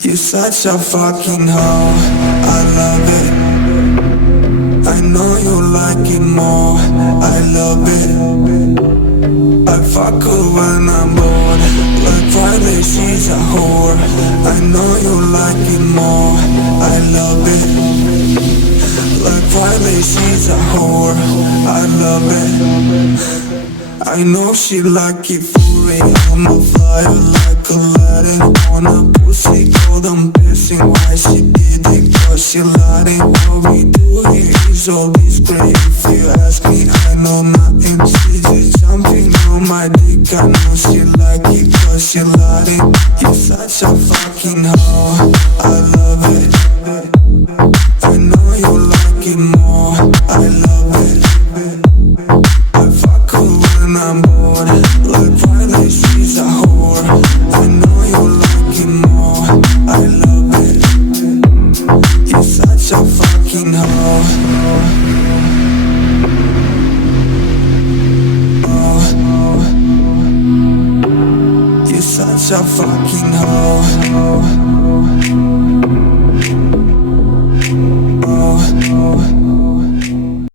You're such a fucking hoe, I love it. I know you like it more, I love it. I fuck her when I'm bored, like Friday she's a whore. I know you like it more, I love it. Like Friday she's a whore, I love it. I know she like it for me. I'm a flyer like Aladdin on a pussy cold. I'm guessing why she did it, cause she lied. What we do here is always great. If you ask me, I know nothing. She just jumping on my dick. I know she like it cause she lied. You're such a fucking hoe, I love it. I know you like it more, I love it. I fuck her when I'm bored, like Friday she's a whore. I know you like it more, I love it. You're such a fucking hoe. Oh, you're such a fucking hoe.